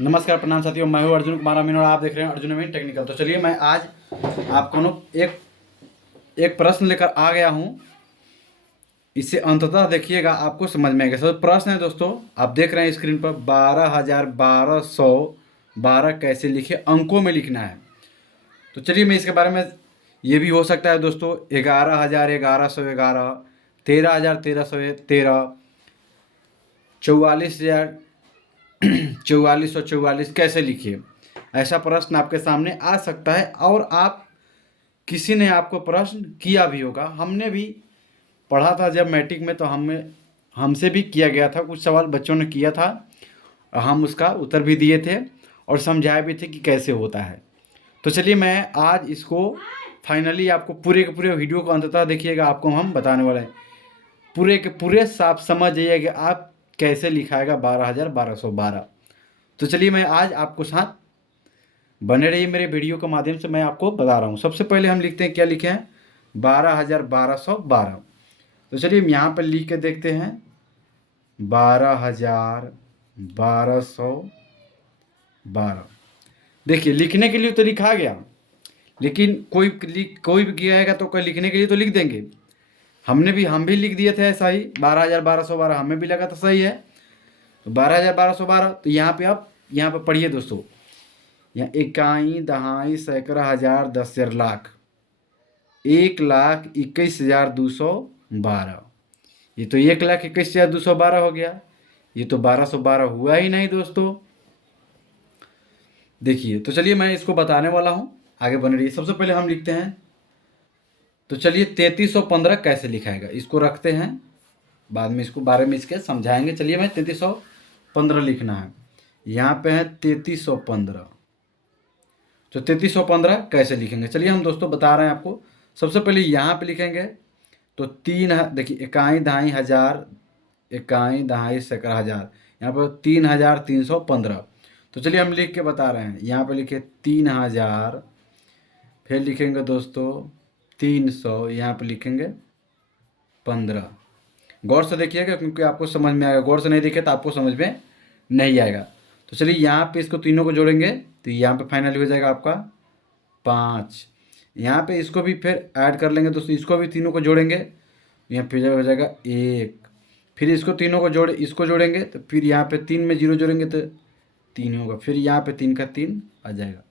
नमस्कार प्रणाम साथियों, मैं हूं अर्जुन कुमार अमीन और आप देख रहे हैं अर्जुन अमीन टेक्निकल। तो चलिए मैं आज आपको एक एक प्रश्न लेकर आ गया हूं। इसे अंततः देखिएगा, आपको समझ में आएगा। सब प्रश्न है दोस्तों, आप देख रहे हैं स्क्रीन पर 12,1212 कैसे लिखे, अंकों में लिखना है। तो चलिए मैं इसके बारे में, ये भी हो सकता है दोस्तों 11,1111, 13,1313, 44,000 4444 कैसे लिखिए, ऐसा प्रश्न आपके सामने आ सकता है। और आप किसी ने आपको प्रश्न किया भी होगा, हमने भी पढ़ा था जब मैट्रिक में, तो हमसे भी किया गया था, कुछ सवाल बच्चों ने किया था, हम उसका उत्तर भी दिए थे और समझाए भी थे कि कैसे होता है। तो चलिए मैं आज इसको फाइनली आपको पूरे के पूरे वीडियो को अंततः देखिएगा, आपको हम बताने वाले हैं पूरे के पूरे, आप समझ जाइए कि आप कैसे लिखाएगा 12,1212। तो चलिए मैं आज आपको साथ बने रहिए मेरे वीडियो के माध्यम से, मैं आपको बता रहा हूँ। सबसे पहले हम लिखते हैं, क्या लिखे हैं, 12,1212। तो चलिए हम यहाँ पर लिख के देखते हैं 12,1212। देखिए लिखने के लिए तो लिखा गया, लेकिन कोई भी किया है तो कोई लिखने के लिए तो लिख देंगे। हम भी लिख दिए थे ऐसा ही 12,1212, हमें भी लगा था सही है। तो 12,1212, तो यहाँ पे आप यहाँ पे पढ़िए दोस्तों, यहाँ इकाई दहाई सैकड़ा हजार 10,000 लाख, 1,21,212। ये तो 1,21,212 हो गया, ये तो 1,212 हुआ ही नहीं दोस्तों। देखिए तो चलिए मैं इसको बताने वाला हूँ, आगे बन रही है। सबसे पहले हम लिखते हैं, तो चलिए 3,315 कैसे लिखाएगा, इसको रखते हैं, बाद में इसको बारे में इसके समझाएंगे। चलिए मैं 3,315 लिखना है, यहाँ पे है 3,315। तो 3,315 कैसे लिखेंगे, चलिए हम दोस्तों बता रहे हैं आपको। सबसे पहले यहाँ पे लिखेंगे तो देखिए इकाई दहाई हजार, इकाई दहाई सैकड़ा हजार, यहाँ पर 3,315। तो चलिए हम लिख के बता रहे हैं, यहाँ पे लिखे 3,000, फिर लिखेंगे दोस्तों 300, यहाँ पे लिखेंगे 15। गौर से देखिएगा क्योंकि आपको समझ में आएगा, गौर से नहीं देखे तो आपको समझ में नहीं आएगा। तो चलिए यहाँ पे इसको तीनों को जोड़ेंगे, तो यहाँ पे फाइनल हो जाएगा आपका 5। यहाँ पे इसको भी फिर ऐड कर लेंगे दोस्तों, इसको भी तीनों को जोड़ेंगे, यहाँ फिर हो जाएगा 1। फिर इसको तीनों को इसको जोड़ेंगे, तो फिर यहाँ पे 3 में 0 जोड़ेंगे तो 3 होगा, फिर यहाँ पे 3 का 3 आ जाएगा।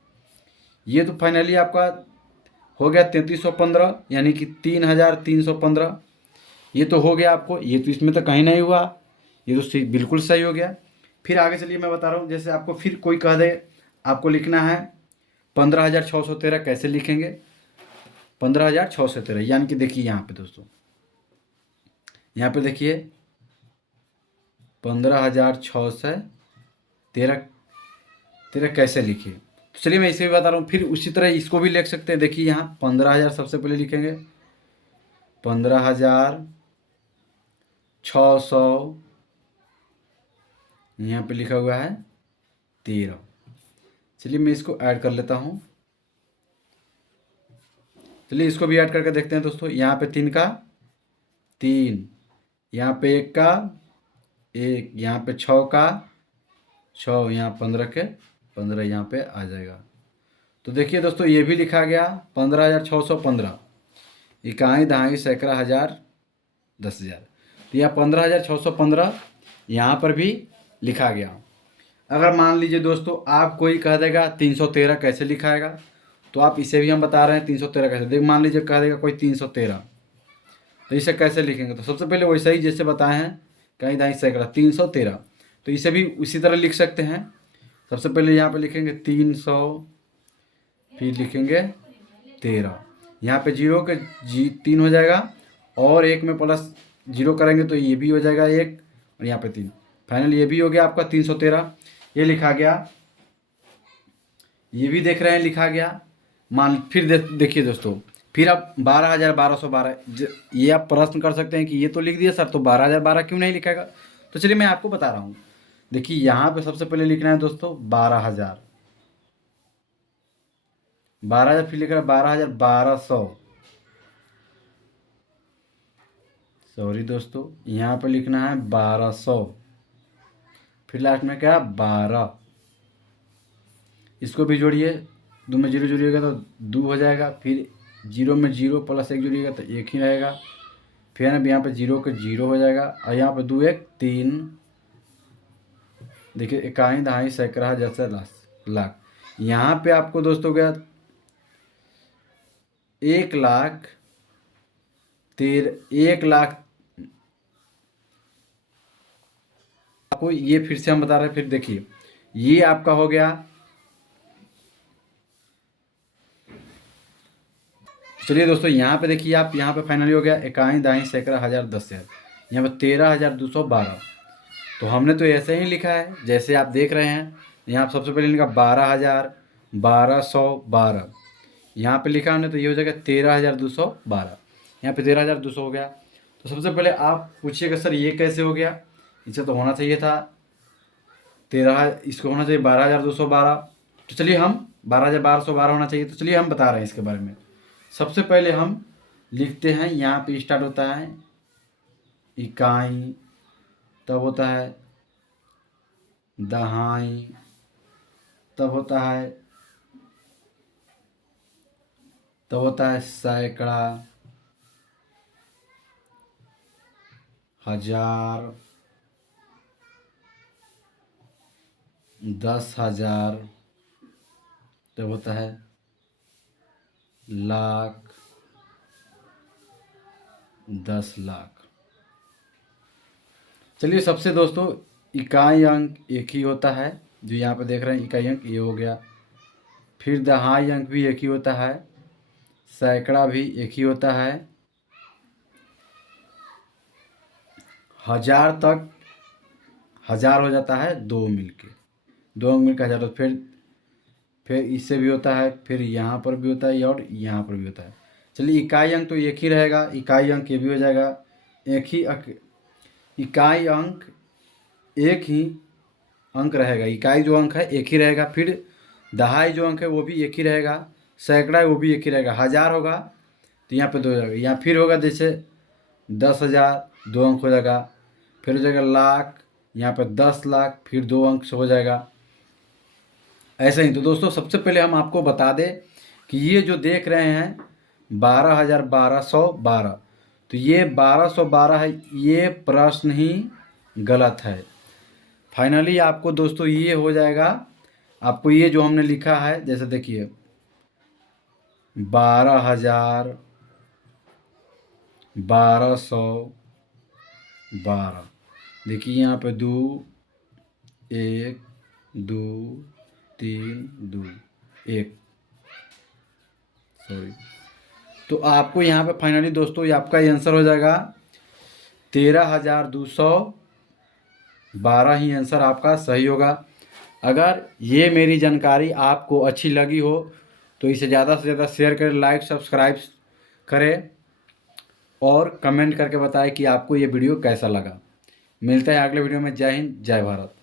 ये तो फाइनली आपका हो गया 3,315, यानी कि 3,315। ये तो हो गया आपको, ये तो इसमें तो कहीं नहीं हुआ, ये तो बिल्कुल सही हो गया। फिर आगे चलिए मैं बता रहा हूँ, जैसे आपको फिर कोई कह दे आपको लिखना है 15,613 कैसे लिखेंगे, 15,613, यानी कि देखिए यहाँ पे दोस्तों, यहाँ पे देखिए 15,613 कैसे लिखे। तो चलिए मैं इसे भी बता रहा हूँ, फिर उसी तरह इसको भी लिख सकते हैं। देखिए यहाँ 15,000 सबसे पहले लिखेंगे, 15,600, यहाँ पे लिखा हुआ है 13। चलिए मैं इसको ऐड कर लेता हूँ, चलिए इसको भी ऐड करके देखते हैं दोस्तों। यहाँ पे 3 का 3, यहाँ पे 1 का 1, यहाँ पे 6 का 6, यहाँ 15 के 15, यहाँ पे आ जाएगा। तो देखिए दोस्तों ये भी लिखा गया 15,615, इकाई दहाई सैकड़ा हजार 10,000। तो यहाँ 15,615 यहाँ पर भी लिखा गया। अगर मान लीजिए दोस्तों आप कोई कह देगा 313 कैसे लिखाएगा, तो आप इसे भी हम बता रहे हैं 313 कैसे। देख मान लीजिए कह देगा कोई 313, तो इसे कैसे लिखेंगे, तो सबसे पहले वैसे ही जैसे बताए हैं, कहीं दाई सैकड़ा 313, तो इसे भी उसी तरह लिख सकते हैं। सबसे पहले यहाँ पे लिखेंगे 300, फिर लिखेंगे 13, यहाँ पे 0 के 3 हो जाएगा, और 1 में प्लस 0 करेंगे तो ये भी हो जाएगा 1, और यहाँ पे 3, फाइनल ये भी हो गया आपका 313, ये लिखा गया। ये भी देख रहे हैं लिखा गया। फिर देखिए दोस्तों, फिर आप 12,1212, ये आप प्रश्न कर सकते हैं कि ये तो लिख दिया सर, तो 12,012 क्यों नहीं लिखेगा। तो चलिए मैं आपको बता रहा हूँ। देखिए यहाँ पे सबसे पहले लिखना है दोस्तों 12,000, 12,000, फिर लिखना है 12,1200, सॉरी दोस्तों, यहाँ पे लिखना है 1,200, फिर लास्ट में क्या 12, इसको भी जोड़िए, 2 में 0 जोड़िएगा तो 2 हो जाएगा, फिर 0 में 0 प्लस 1 जोड़िएगा तो 1 ही रहेगा, फिर अब यहाँ पे 0 के 0 हो जाएगा, और यहाँ पे 2 1 3, देखिए इकाई दहाई सैकड़ा जैसे लाख। यहाँ पे आपको दोस्तों गया 1,00,000 1,00,000 आपको ये फिर से हम बता रहे हैं, फिर देखिए ये आपका हो गया, चलिए दोस्तों यहाँ पे देखिए आप, यहाँ पे फाइनली हो गया इकाई दाई सैकड़ा हज़ार 10,000, यहाँ पे 13,212। तो हमने तो ऐसे ही लिखा है जैसे आप देख रहे हैं, यहाँ सबसे पहले लिखा 12,000 1212, यहाँ पे लिखा हमने तो ये हो जाएगा 13,212, यहाँ पे 13,200 हो गया। तो सबसे पहले आप पूछिएगा सर ये कैसे हो गया, इसे तो होना चाहिए था 13, इसको होना चाहिए 12,212। तो चलिए हम 12,1212 होना चाहिए, तो चलिए हम बता रहे हैं इसके बारे में। सबसे पहले हम लिखते हैं, यहाँ पे स्टार्ट होता है इकाई, तब होता है दहाई, तब होता है सैकड़ा, हजार, 10,000, तब होता है लाख, 10,00,000। चलिए सबसे दोस्तों इकाई अंक एक ही होता है, जो यहाँ पे देख रहे हैं इकाई अंक ये हो गया, फिर दहाई अंक भी एक ही होता है, सैकड़ा भी एक ही होता है, हजार तक हजार हो जाता है 2 मिलके, 2 मिलकर हजार, तो फिर इससे भी होता है, फिर यहाँ पर भी होता है और यहाँ पर भी होता है। चलिए इकाई अंक तो एक ही रहेगा, इकाई अंक ये भी हो जाएगा एक ही इकाई अंक एक ही अंक रहेगा, इकाई जो अंक है एक ही रहेगा, फिर दहाई जो अंक है वो भी एक ही रहेगा, सैकड़ा है वो भी एक ही रहेगा, हजार होगा तो यहाँ पे 2 हो जाएगा, यहाँ फिर होगा जैसे 10,000 2 अंक हो जाएगा, फिर हो जाएगा लाख, यहाँ पे 10,00,000 फिर 2 अंक से हो जाएगा, ऐसे ही। तो दोस्तों सबसे पहले हम आपको बता दें कि ये जो देख रहे हैं 12,1212, तो ये 1212 है, ये प्रश्न ही गलत है। फाइनली आपको दोस्तों ये हो जाएगा, आपको ये जो हमने लिखा है जैसे देखिए 12,000 1212, देखिए यहाँ पे 2 1 2 3 2 1, सॉरी। तो आपको यहाँ पे फाइनली दोस्तों ये आपका आंसर हो जाएगा 13,212 ही आंसर आपका सही होगा। अगर ये मेरी जानकारी आपको अच्छी लगी हो तो इसे ज़्यादा से ज़्यादा शेयर करें, लाइक सब्सक्राइब करें और कमेंट करके बताएं कि आपको ये वीडियो कैसा लगा। मिलता है अगले वीडियो में। जय हिंद, जय भारत।